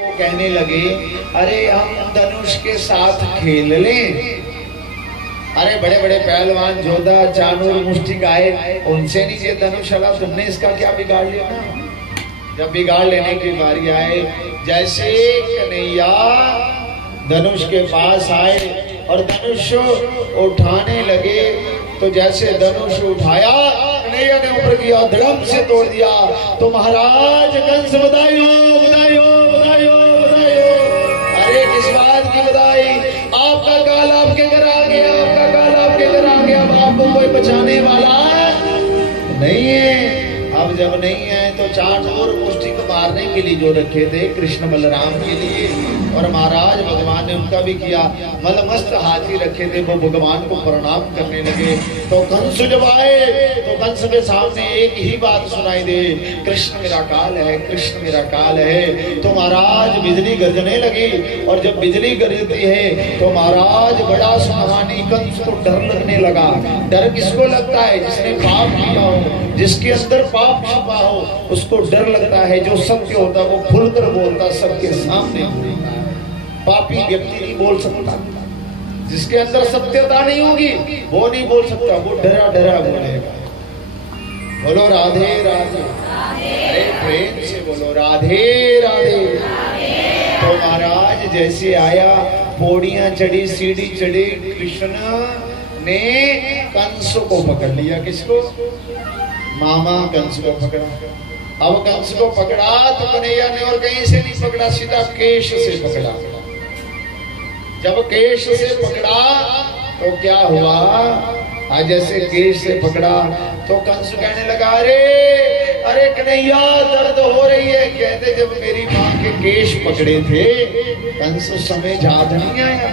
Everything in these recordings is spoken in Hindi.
वो कहने लगे अरे हम धनुष के साथ खेल लें। अरे बड़े बड़े पहलवान जोधा चाणूर मुष्टिक आए, उनसे नहीं ये धनुष हला, तुमने इसका क्या बिगाड़ लिया ना। जब बिगाड़ लेने की बारी आए, जैसे कन्हैया धनुष के पास आए और धनुष उठाने लगे, तो जैसे धनुष उठाया कन्हैया ने ऊपर किया, धड़म से तोड़ दिया। तो महाराज कंस बधाई हो, बधाई हो, बधाई हो, बधाई हो। अरे किस बात की बधाई, आपका काल आपके घर आ गया, आपका काल आपके घर आ गया। अब आपको कोई बचाने वाला नहीं है। अब जब नहीं है तो चाणूर मुष्टि को मारने के लिए जो रखे थे कृष्ण बलराम के लिए, और महाराज भगवान ने उनका भी किया। मलमस्त हाथी रखे थे, वो भगवान को प्रणाम करने लगे। तो कंस जब आए तो कंस के सामने एक ही बात सुनाई दे, कृष्ण मेरा काल है, कृष्ण मेरा काल है। तो महाराज बिजली गरजने लगी, और जब बिजली गरजती है तो महाराज बड़ा सुहानी कंस को डर लगने लगा। डर किसको लगता है? जिसने पाप किया हो, जिसके अंदर पाप छुपा हो, उसको डर लगता है। जो सत्य होता है वो खुलकर बोलता, सबके सामने बोलता है। पापी व्यक्ति नहीं बोल सकता, जिसके अंदर सत्यता नहीं होगी वो नहीं बोल सकता, वो डरा डरा बोलेगा। बोलो राधे राधे, अरे प्रेम से बोलो राधे राधे। तो महाराज जैसे आया, पौड़ियां चढ़ी, सीढ़ी चढ़ी, कृष्ण ने कंस को पकड़ लिया। किसको? मामा कंस को पकड़ा। अब कंस को पकड़ा तो कन्हैया ने और कहीं से नहीं पकड़ा, सीधा केश से पकड़ा। जब केश से पकड़ा तो क्या हुआ, आज जैसे केश से पकड़ा तो कंस कहने लगा अरे अरे कन्हैया दर्द हो रही है। कहते जब मेरी माँ के केश पकड़े थे कंस, उस समय याद नहीं आया,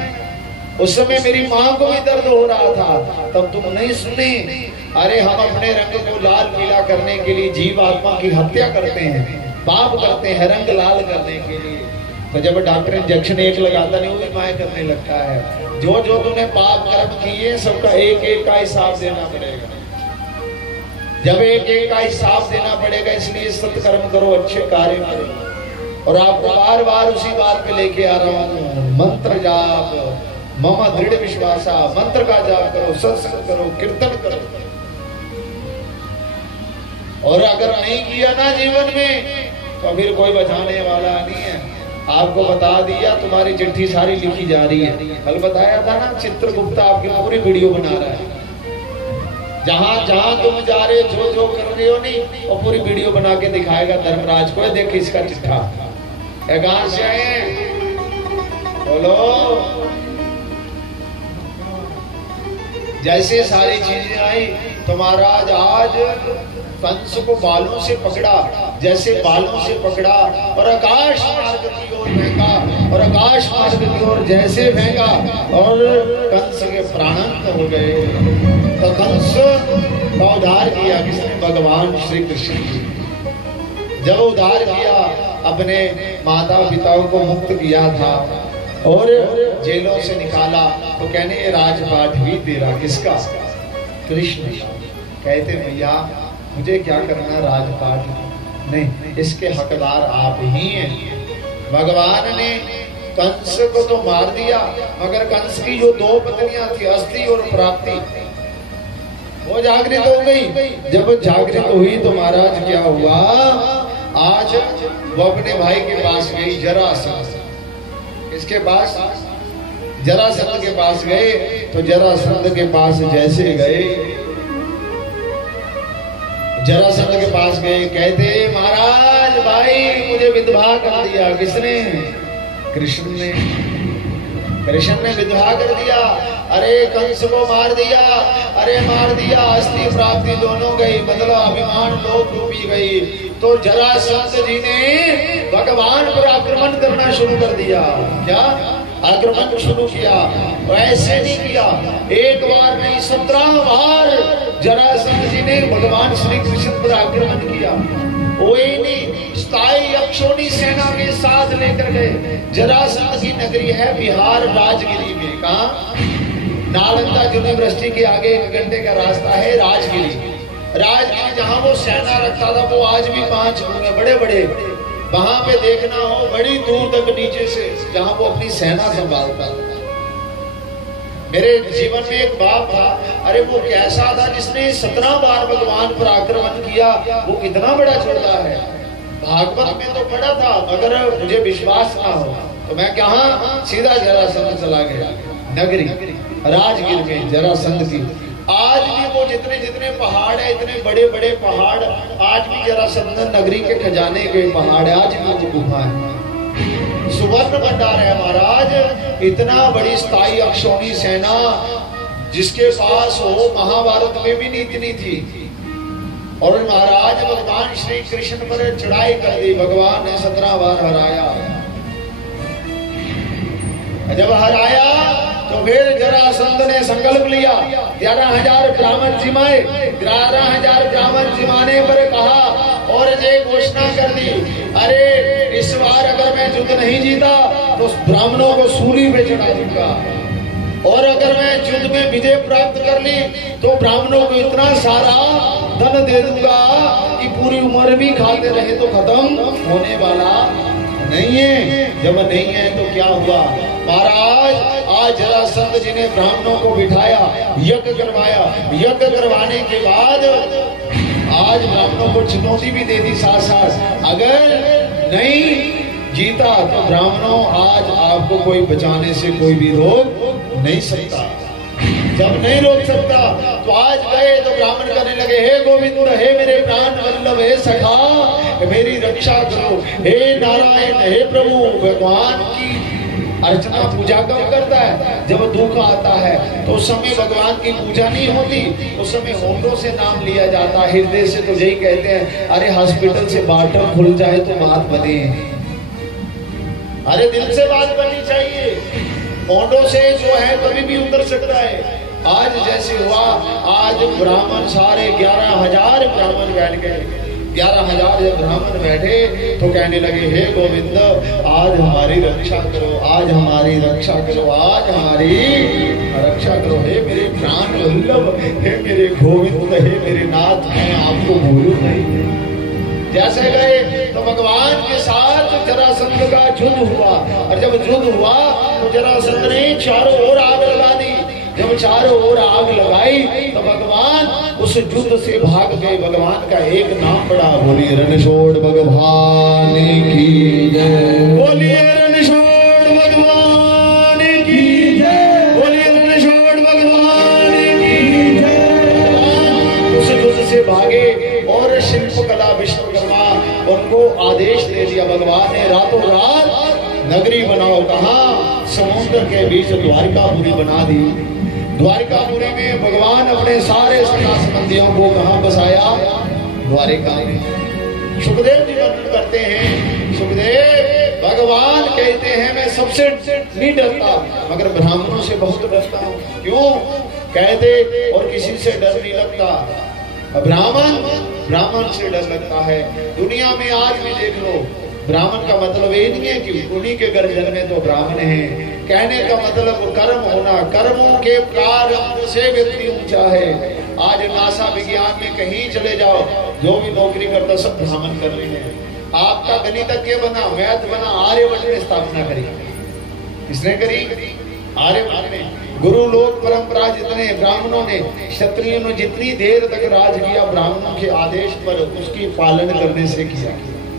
उस समय मेरी माँ को भी दर्द हो रहा था, तब तुम नहीं सुने। अरे हम अपने रंग को लाल पीला करने के लिए जीव आत्मा की हत्या करते हैं, पाप करते हैं रंग लाल करने के लिए। तो जब डॉक्टर इंजेक्शन एक लगाता नहीं, वो भी माया करने लगता है। जो जो तूने पाप कर्म किए सबका एक एक का हिसाब देना पड़ेगा। जब एक एक का हिसाब देना पड़ेगा, इसलिए सत्कर्म करो, अच्छे कार्य करो। और आपको बार बार उसी बात पे लेके आ रहा हूँ, मंत्र जाप, मम दृढ़ विश्वासा, मंत्र का जाप करो, सत्संग करो, कीर्तन करो। और अगर नहीं किया ना जीवन में तो फिर कोई बचाने वाला नहीं है। आपको बता दिया, तुम्हारी चिट्ठी सारी लिखी जा रही है। कल बताया था ना, चित्रगुप्त आपकी पूरी वीडियो बना रहा है। जहां जहां तुम जा रहे हो, जो जो कर रहे हो नहीं, और पूरी वीडियो बना के दिखाएगा धर्मराज को, देख इसका चिट्ठा कहां से आए, बोलो। जैसे सारी चीजें आई तो महाराज आज कंस को बालों से पकड़ा, जैसे बालों से पकड़ा और आकाश मार्ग की ओर फेंका, और आकाश मार्ग की ओर जैसे फेंका और कंस के प्राणांत हो गए। तो कंस का उद्धार किया किसने? भगवान श्री कृष्ण। जब उद्धार किया, अपने माता पिताओं को मुक्त किया था और जेलों से निकाला, तो कहने ये राजपाट भी तेरा। किसका? कृष्ण। कहते भैया मुझे क्या करना राजपाट? नहीं, इसके हकदार आप ही हैं। भगवान ने कंस को तो मार दिया, मगर कंस की जो दो पत्नियां थी, अस्थि और प्राप्ति, वो जागृत हो गई। जब जागृत हुई तो महाराज क्या हुआ, आज वो अपने भाई के पास गई, जरासंध। इसके पास? जरासंध के पास गए। तो जरासंध के पास जैसे गए, जरासंध के पास गए, कहते महाराज भाई मुझे विधवा कर दिया। किसने? कृष्ण ने। कृष्ण ने विधवा कर दिया। अरे कंस को मार दिया, अरे मार दिया, अस्थि प्राप्ति दोनों गई, मतलब अभिमान लोभ डूबी गई। तो जरासंध जी ने भगवान पर आक्रमण करना शुरू कर दिया। क्या आक्रमण शुरू किया? ऐसे नहीं किया, एक बार नहीं 17 बार जरासंध जी ने भगवान श्री कृष्ण पर आक्रमण किया। कोई नहीं, स्थायी अक्षोणी सेना के साथ लेकर गए। जरासंध की नगरी है बिहार राजगिरी में। कहा? नालंदा यूनिवर्सिटी के आगे 1 घंटे का रास्ता है, राजगिरी। राजगिरी जहां वो सेना रखता था, वो आज भी 5 कुएं बड़े बड़े वहां पे देखना हो बड़ी दूर तक नीचे से, जहां वो अपनी सेना संभालता। मेरे जीवन में एक बाप था, अरे वो कैसा था जिसने 17 बार भगवान पर आक्रमण किया। वो कितना बड़ा छोटा है, भागवत में तो पढ़ा था, अगर मुझे विश्वास ना हो तो मैं कहा सीधा जरासंध चला गया, नगरी राजगीर में जरासंध की। आज भी वो जितने जितने पहाड़ है, इतने बड़े बड़े पहाड़, आज भी जरासंध नगरी के खजाने के पहाड़ है, आज भी वो गुफा है, सुवर्ण भंडार है महाराज। इतना बड़ी स्थायी अक्षौणी सेना जिसके पास हो महाभारत में भी नहीं इतनी थी। और महाराज भगवान श्री कृष्ण पर चढ़ाई कर दी, भगवान ने 17 बार हराया। जब हराया तो फिर जरासंध ने संकल्प लिया, 11,000 ब्राह्मण जिमाए, 11,000 ब्राह्मण जिमाने पर कहा और ये घोषणा कर दी, अरे इस बार अगर मैं युद्ध नहीं जीता तो ब्राह्मणों को सूली पे चढ़ा दूंगा, और अगर मैं युद्ध में विजय प्राप्त कर ली तो ब्राह्मणों को इतना सारा धन दे दूंगा कि पूरी उम्र भी खाते रहे तो खत्म होने वाला नहीं है। जब नहीं है तो क्या हुआ महाराज, आज जरासंध जी ने ब्राह्मणों को बिठाया, यज्ञ करवाया, यज्ञ करवाने के बाद आज ब्राह्मणों को चुनौती भी दे दी साथ साथ, अगर नहीं जीता तो ब्राह्मणों आज आपको कोई बचाने से कोई भी रोक नहीं सकता। जब नहीं रोक सकता तो आज गए तो ब्राह्मण करने लगे, हे गोविंद, हे मेरे प्राण वल्लभ, हे सखा मेरी रक्षा करो, हे नारायण, हे प्रभु। भगवान की अर्चना पूजा कब करता है, जब दुख आता है तो उस समय भगवान की पूजा नहीं होती, उस समय होठों से नाम लिया जाता है, हृदय से तो यही कहते हैं, अरे हॉस्पिटल से बाटल खुल जाए तो बात बने, अरे दिल से बात बननी चाहिए, होठों से जो है कभी भी उतर सकता है। आज जैसे हुआ, आज ब्राह्मण सारे 11,000 ब्राह्मण बैठ गए, 11,000 जब ब्राह्मण बैठे तो कहने लगे, हे गोविंद आज हमारी रक्षा करो, आज हमारी रक्षा करो, आज हमारी रक्षा करो, हे मेरे प्राण वल्लभ, हे मेरे गोविंद, हे मेरे नाथ, मैं आपको भूलूं नहीं। जैसे गए तो भगवान के साथ जरासंध का युद्ध हुआ, और जब युद्ध हुआ तो जरासंध ने चारों ओर आग लगा दी। जब चारों ओर आग लगाई तो भगवान उस युद्ध से भाग गए। भगवान का एक नाम बड़ा, बोलिए रणछोड़ भगवान की जय, बोलिए रणछोड़ भगवान की जय, बोलिए रणछोड़ भगवान की जय। उस युद्ध से भागे और शिल्पकला विश्वकर्मा उनको आदेश दे दिया, भगवान ने रातों रात नगरी बनाओ, कहा समुद्र के बीच द्वारिकापुरी बना दी। द्वारिकापुरी में भगवान अपने सारे सखा संबंधियों को कहां बसाया, द्वारिका में। सुखदेव जी वर्णन करते हैं, सुखदेव भगवान कहते हैं मैं सबसे नहीं डरता मगर ब्राह्मणों से बहुत डरता हूं। क्यों कहते, और किसी से डर नहीं लगता, ब्राह्मण से डर लगता है। दुनिया में आज भी देख लो, ब्राह्मण का मतलब ये नहीं है कि उन्हीं के घर जन्मे तो ब्राह्मण है, कहने का मतलब कर्म होना, कर्मों के प्रारंभ से व्यक्ति ऊंचा है। आज नासा विज्ञान में कहीं चले जाओ, जो भी नौकरी करता सब ब्राह्मण कर रहे हैं। आपका गणितज्ञ बना, मैथ बना, आर्यभट्ट ने स्थापना करी, किसने करी, आर्यभट्ट ने। गुरु लोक परंपरा जितने ब्राह्मणों ने, क्षत्रियों ने जितनी देर तक राज किया ब्राह्मणों के आदेश पर उसकी पालन करने से किया।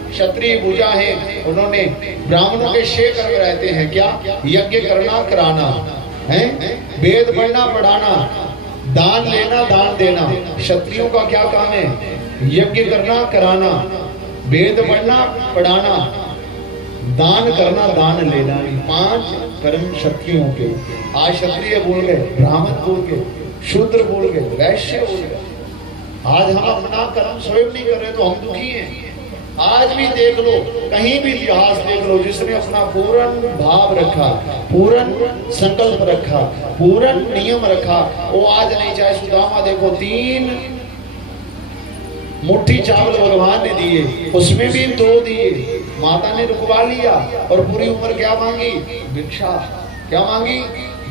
क्षत्रिय भुजा है, उन्होंने ब्राह्मणों के 6 कर्म रहते हैं, क्या, यज्ञ करना कराना है, वेद पढ़ना पढ़ाना, दान लेना दान देना। क्षत्रियों का क्या काम है, यज्ञ करना कराना, वेद पढ़ना पढ़ाना, दान करना दान लेना। 5 कर्म क्षत्रियों के। आज क्षत्रिय बोल गए, ब्राह्मण बोल गए, शूद्र बोल गए, वैश्य बोल गए। आज हम अपना कर्म स्वयं नहीं कर रहे तो हम दुखी हैं। आज भी देख लो, कहीं भी इतिहास देख लो, जिसने अपना पूर्ण भाव रखा, पूर्ण संकल्प रखा, पूर्ण नियम रखा, वो आज नहीं। चाहे सुदामा देखो, 3 मुट्ठी चावल भगवान ने दिए, उसमें भी 2 दिए, माता ने रुकवा लिया और पूरी उम्र क्या मांगी, भिक्षा। क्या मांगी,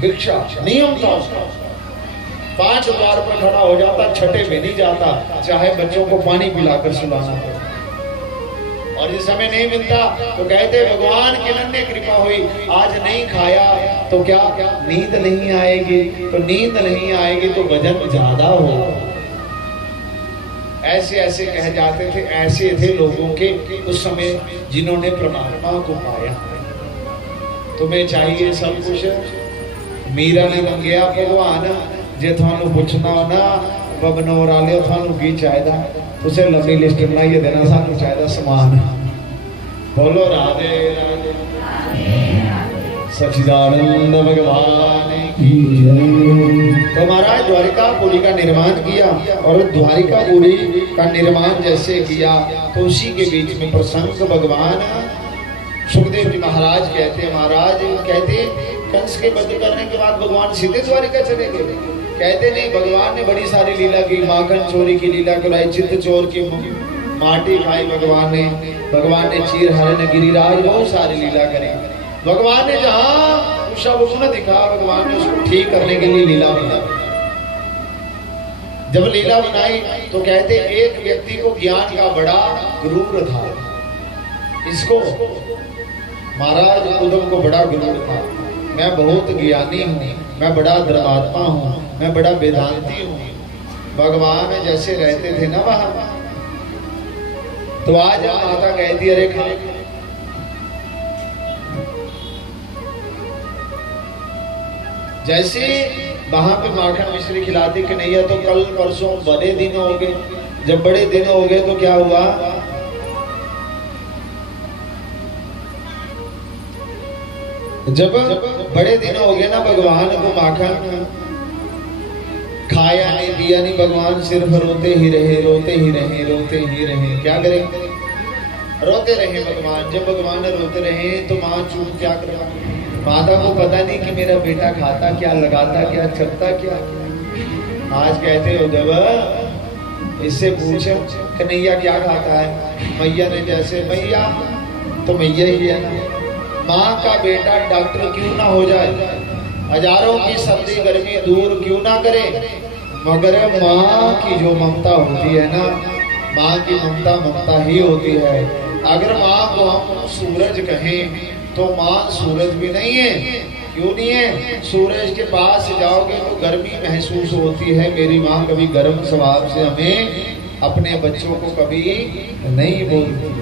भिक्षा। नियम था उसका। 5 द्वार पर खड़ा हो जाता, छठे में नहीं जाता, चाहे बच्चों को पानी पिलाकर सुलाना पड़े। और जिस समय नहीं मिलता तो कहते भगवान की अनन्य कृपा हुई, आज नहीं खाया तो क्या नींद नहीं आएगी, तो नींद नहीं आएगी तो वजन ज्यादा हो। ऐसे ऐसे कह जाते थे। ऐसे थे लोगों के उस समय जिन्होंने परमात्मा को पाया। तुम्हें चाहिए सब कुछ। मीरा ने मंगया भगवान जे थानू पूछना हो ना बबनौर आले थानू की चाहिदा, तुसे लंबी लिस्ट बनाइए देना, सानू चाहिदा समान। बोलो राधे राधे सच्चिदानंद भगवान की जय। तो महाराज द्वारिकापुरी का निर्माण किया, और द्वारिकापुरी का निर्माण जैसे किया तो उसी के बीच में प्रसन्न भगवान सुखदेव जी महाराज कहते, महाराज कहते कंस के वध करने के बाद भगवान सीधे द्वारिका चले गए? कहते नहीं, भगवान ने बड़ी सारी लीला की। माखन चोरी की लीला कराई, चित्त चोर की माटी खाई भगवान ने चीर हरण गिरिराज बहुत सारी लीला करी। भगवान ने जहां सब गुण दिखा, भगवान ने उसको ठीक करने के लिए लीला बनाई। जब लीला बनाई तो कहते एक व्यक्ति को ज्ञान का बड़ा गुरूर था। इसको महाराज उद्धव को बड़ा गुरूर था, मैं बहुत ज्ञानी हूँ, मैं बड़ा धर्मात्मा हूँ, मैं बड़ा वेदांती हूँ। भगवान जैसे रहते थे ना वहां, तो आज माता कहती अरे खा। जैसे वहां पे माखन मिश्री खिलाती कन्हैया, तो कल परसों बड़े दिन हो गए। जब बड़े दिन हो गए तो क्या हुआ, जब बड़े दिन हो गए ना, भगवान को माखन खाया नहीं, दिया नहीं। भगवान सिर्फ रोते ही रहे, रोते ही रहे, रोते ही रहे। क्या करें, रोते रहे भगवान। जब भगवान रोते रहे तो माँ चुप क्या कर, माता को पता नहीं कि मेरा बेटा खाता क्या, लगाता क्या, चलता क्या। आज कहते हो जब इससे पूछो कन्हैया क्या खाता है, मैया ने जैसे, मैया तो मैया ही है ना। माँ का बेटा डॉक्टर क्यों ना हो जाए, हजारों की सर्दी गर्मी दूर क्यों ना करे, मगर माँ की जो ममता होती है ना, माँ की ममता ममता ही होती है। अगर माँ को हम सूरज कहें तो माँ सूरज भी नहीं है। क्यों नहीं है? सूरज के पास जाओगे तो गर्मी महसूस होती है। मेरी माँ कभी गर्म स्वभाव से हमें अपने बच्चों को कभी नहीं बोलती।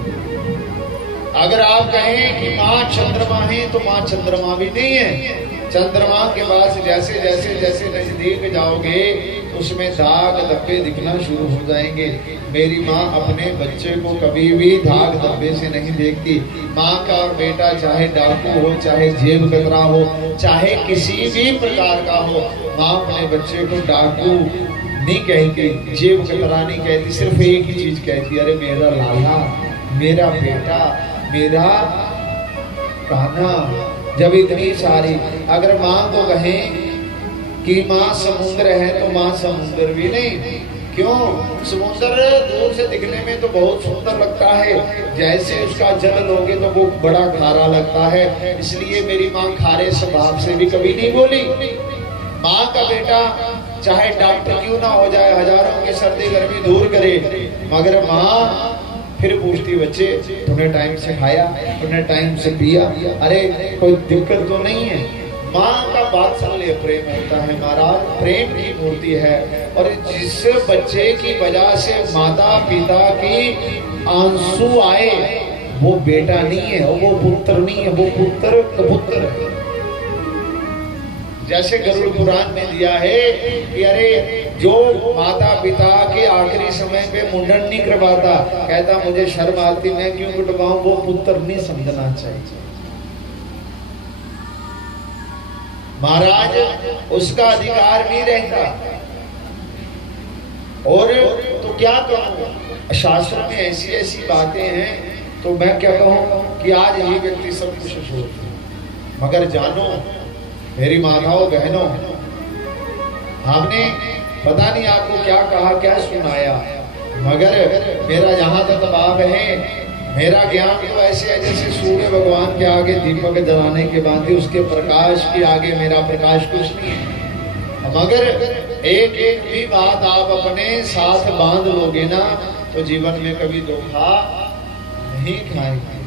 अगर आप कहें कि माँ चंद्रमा है तो माँ चंद्रमा भी नहीं है। चंद्रमा के पास जैसे जैसे जैसे नजदीक जाओगे उसमें दाग धब्बे दिखना शुरू हो जाएंगे। मेरी माँ अपने बच्चे को कभी भी दाग धब्बे से नहीं देखती। माँ का बेटा चाहे डाकू हो, चाहे जेब कतरा हो, चाहे किसी भी प्रकार का हो, माँ अपने बच्चे को डाकू नहीं कहती, जेब कतरा नहीं कहती। सिर्फ एक ही चीज कहती, अरे मेरा लाला, मेरा बेटा, मेरा कान्हा। जब इतनी सारी, अगर माँ को कहें कि माँ समुद्र है तो माँ समुद्र भी नहीं। क्यों? समुद्र दूर से दिखने में तो बहुत सुंदर लगता है, जैसे उसका जल लोगे तो वो बड़ा खारा लगता है। इसलिए मेरी माँ खारे स्वभाव से भी कभी नहीं बोली। माँ का बेटा चाहे डॉक्टर क्यों ना हो जाए, हजारों की सर्दी गर्मी दूर करे, मगर माँ फिर पूछती, बच्चे तूने टाइम से खाया, तूने टाइम से पिया, अरे कोई दिक्कत तो नहीं है। माँ का वात्सल्य प्रेम होता है महाराज, प्रेम की मूर्ति है। और जिस बच्चे की वजह से माता पिता की आंसू आए वो बेटा नहीं है, वो पुत्र नहीं है, वो पुत्र कबूतर है। जैसे गरुड़ पुराण में दिया है कि अरे जो माता पिता के आखिरी समय पे मुंडन नहीं करवाता, कहता मुझे शर्म आती, मैं क्यों कटवाऊं, वो पुत्र नहीं समझना चाहिए। महाराज उसका अधिकार नहीं रहता। और तो क्या कहूं, शास्त्र में ऐसी ऐसी बातें हैं, तो मैं क्या कहूं कि आज ये व्यक्ति सब कुछ छोड़ते, मगर जानो मेरी माताओं बहनों, हमने पता नहीं आपको क्या कहा क्या सुनाया, मगर मेरा जहां तक भाव है, मेरा ज्ञान तो ऐसे है जैसे सूर्य भगवान के आगे दीपक जलाने के बाद उसके प्रकाश के आगे मेरा प्रकाश कुछ नहीं है। मगर एक एक भी बात आप अपने साथ बांध लोगे ना तो जीवन में कभी धोखा नहीं खाएंगे।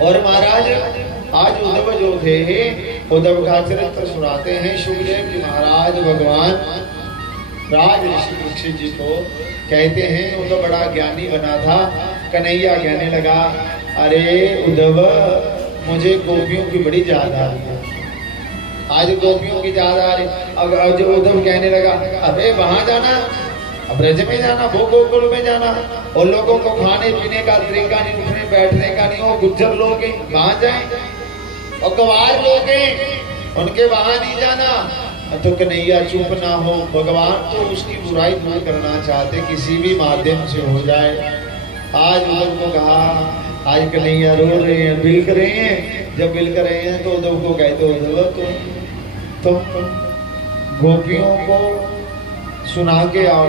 और महाराज आज उद्धव जो थे, उद्धव का चरित्र सुनाते हैं सुखदेव जी महाराज भगवान राज ऋषि परीक्षित जी को कहते हैं, उद्धव बड़ा ज्ञानी बना था। कन्हैया कहने लगा, अरे उद्धव मुझे गोपियों की बड़ी याद आ रही है, आज गोपियों की याद आ रही। अब जो उद्धव कहने लगा, अरे वहां जाना, अब ब्रज में जाना, वो गोकुल में जाना, और लोगों को खाने पीने का तरीका नहीं, उठने बैठने का नहीं, वो गुज्जर लोग हैं वहां जाए, और गवार लोग हैं उनके वहां नहीं जाना। तो कन्हैया चुप ना हो, भगवान तो उसकी बुराई दूर करना चाहते, किसी भी माध्यम से हो जाए। आज उद्धव को कहा, आज कन्हैया रो रहे हैं, बिलक रहे हैं। जब बिलक रहे हैं तो उद्धव को कहते, उद्धव तुम गोपियों को सुना के आओ,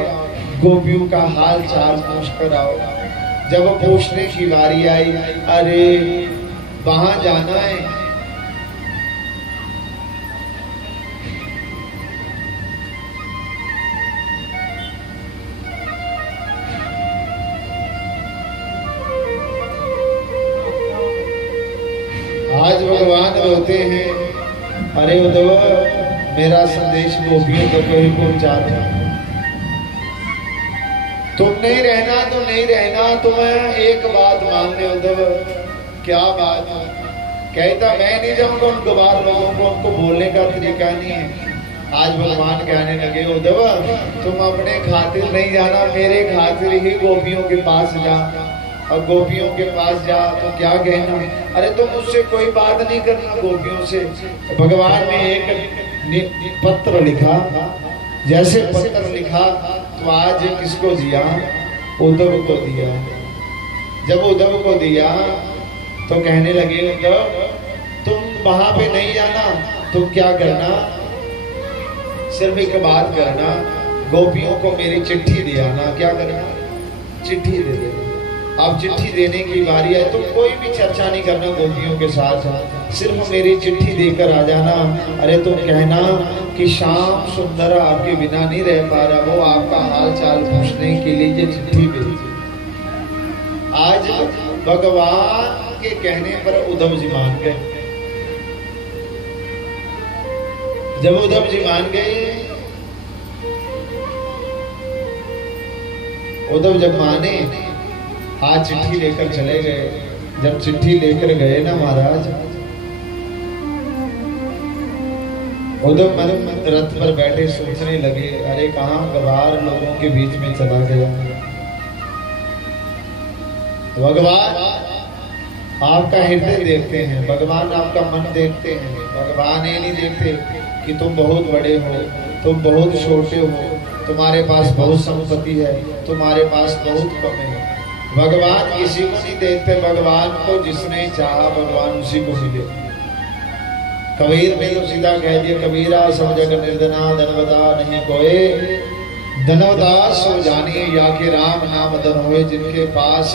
गोपियों का हाल चाल पूछ कर आओ। जब पूछने की बारी आई, अरे वहां जाना है, आज भगवान रोते हैं, अरे उद्धव मेरा संदेश गोपियों तक कोई पहुंचा दो। तुम नहीं रहना तो नहीं रहना, तुम्हें एक बात मान ले उद्धव। क्या बात? कहता मैं नहीं जाऊंगा उन गवार लोगों को, उनको बोलने का तरीका नहीं है। आज भगवान कहने लगे, उद्धव तुम अपने खातिर नहीं जाना, मेरे खातिर ही गोपियों के पास जा। और गोपियों के पास जा तो क्या कहना, अरे तुम मुझसे कोई बात नहीं करना गोपियों से। भगवान ने एक पत्र लिखा, जैसे पत्र लिखा तो आज किसको दिया? उद्धव को दिया। जब उद्धव को दिया तो कहने लगे, उद्धव तुम वहां पे नहीं जाना, तुम क्या करना, सिर्फ एक बात करना, गोपियों को मेरी चिट्ठी दे आना। क्या करना? चिट्ठी दे देना। अब चिट्ठी देने की बारी है, तुम कोई भी चर्चा नहीं करना गोपियों के साथ, सिर्फ मेरी चिट्ठी देकर आ जाना। अरे तुम कहना कि श्याम सुंदर आपके बिना नहीं रह पा रहा, वो आपका हाल चाल पूछने के लिए ये चिट्ठी भेजी। आज भगवान के कहने पर उद्धव जी मान गए। जब उद्धव जी मान गए, उद्धव जब माने, आज चिट्ठी लेकर चले गए। जब चिट्ठी लेकर गए ना महाराज, उद्धव रथ पर बैठे सोचने लगे, अरे कहां गवार लोगों के बीच में चला गया। भगवान आपका हृदय देखते हैं, भगवान आपका मन देखते हैं। भगवान ये नहीं देखते कि तुम बहुत बड़े हो, तुम बहुत छोटे हो, तुम्हारे पास बहुत संपत्ति है, तुम्हारे पास बहुत कम है। भगवान किसी को नहीं देखते, भगवान को जिसने चाहा भगवान उसी को मिले। कबीर ने तो सीधा कह दिया, कबीरा सब जग निर्धना धनवता नहीं कोए, धनवदास सो जानिए या कि राम नाम धन होए। जिनके पास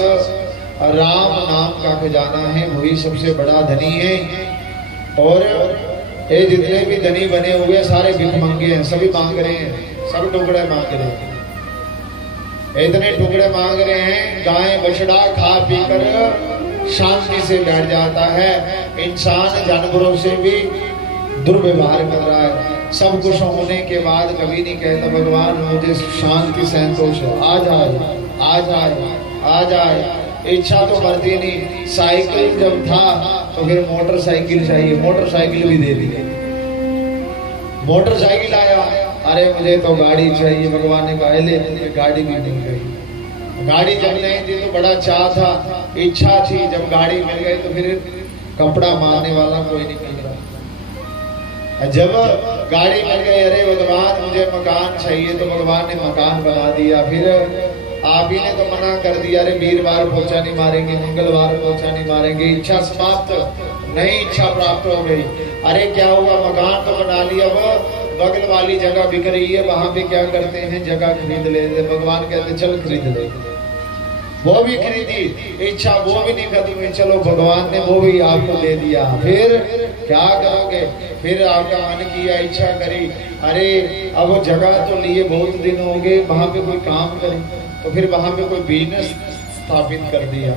राम नाम का खजाना है वही सबसे बड़ा धनी है। और ये जितने भी धनी बने हुए सारे भिखमंगे हैं, सभी मांग रहे हैं, सब टुकड़े मांग रहे हैं, इतने टुकड़े मांग रहे हैं। गाय बछड़ा खा पी कर शांति से बैठ जाता है, इंसान जानवरों से भी दुर्व्यवहार कर रहा है। सब कुछ होने के बाद कभी नहीं कहता भगवान मुझे शांति संतोष है, आ जाए आ जाए आ जाए। इच्छा तो मरती नहीं। साइकिल जब था तो फिर मोटरसाइकिल चाहिए, मोटरसाइकिल भी दे दी, मोटरसाइकिल आया, अरे मुझे तो गाड़ी चाहिए। भगवान ने कहा ले, गाड़ी भी मिल गई। गाड़ी जब नहीं थी तो बड़ा चाह था, इच्छा थी, जब गाड़ी मिल गई तो फिर कपड़ा मारने वाला कोई नहीं मिल रहा। जब गाड़ी मिल गई, अरे भगवान मुझे मकान चाहिए, तो भगवान ने मकान बना दिया। फिर आप ही ने तो मना कर दिया, अरे वीरवार पोछा नहीं मारेंगे, मंगलवार पोछा नहीं मारेंगे। इच्छा समाप्त, नई इच्छा प्राप्त हो गई। अरे क्या हुआ, मकान तो बना लिया, वो बगल वाली जगह बिक रही है, वहां पे क्या करते हैं जगह खरीद लेते। भगवान कहते चल खरीद ले, वो भी खरीदी, इच्छा वो भी नहीं खत्म हुई, चलो भगवान ने वो भी आपको दे दिया। फिर क्या करोगे? फिर आपका मन किया, इच्छा करी, अरे अब जगह तो लिए बहुत दिन हो गए, वहां पे कोई काम करें, तो फिर वहां पे कोई बिजनेस स्थापित कर दिया,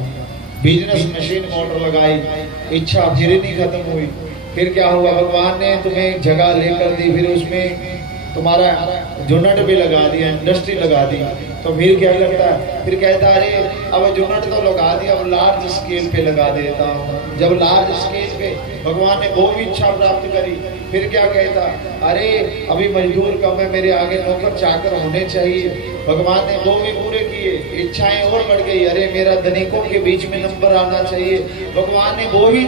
बिजनेस मशीन मोटर लगाई, इच्छा फिर नहीं खत्म हुई। फिर क्या हुआ, भगवान ने तुम्हें जगह लेकर दी, फिर उसमें तुम्हारा जुनट भी लगा दिया, इंडस्ट्री लगा दी। तो फिर क्या करता है, फिर कहता है अरे अब जुनट तो लगा दिया, अब लार्ज स्केल पे लगा देता हूँ। जब लार्ज स्केल पे भगवान ने वो भी इच्छा प्राप्त करी, फिर क्या कहता, अरे अभी मजदूर कम है, मेरे आगे नौकर चाकर होने चाहिए। भगवान ने वो भी पूरे किए, इच्छाएं और बढ़ गई, अरे मेरा धनिकों के बीच में नंबर आना चाहिए। भगवान ने वो भी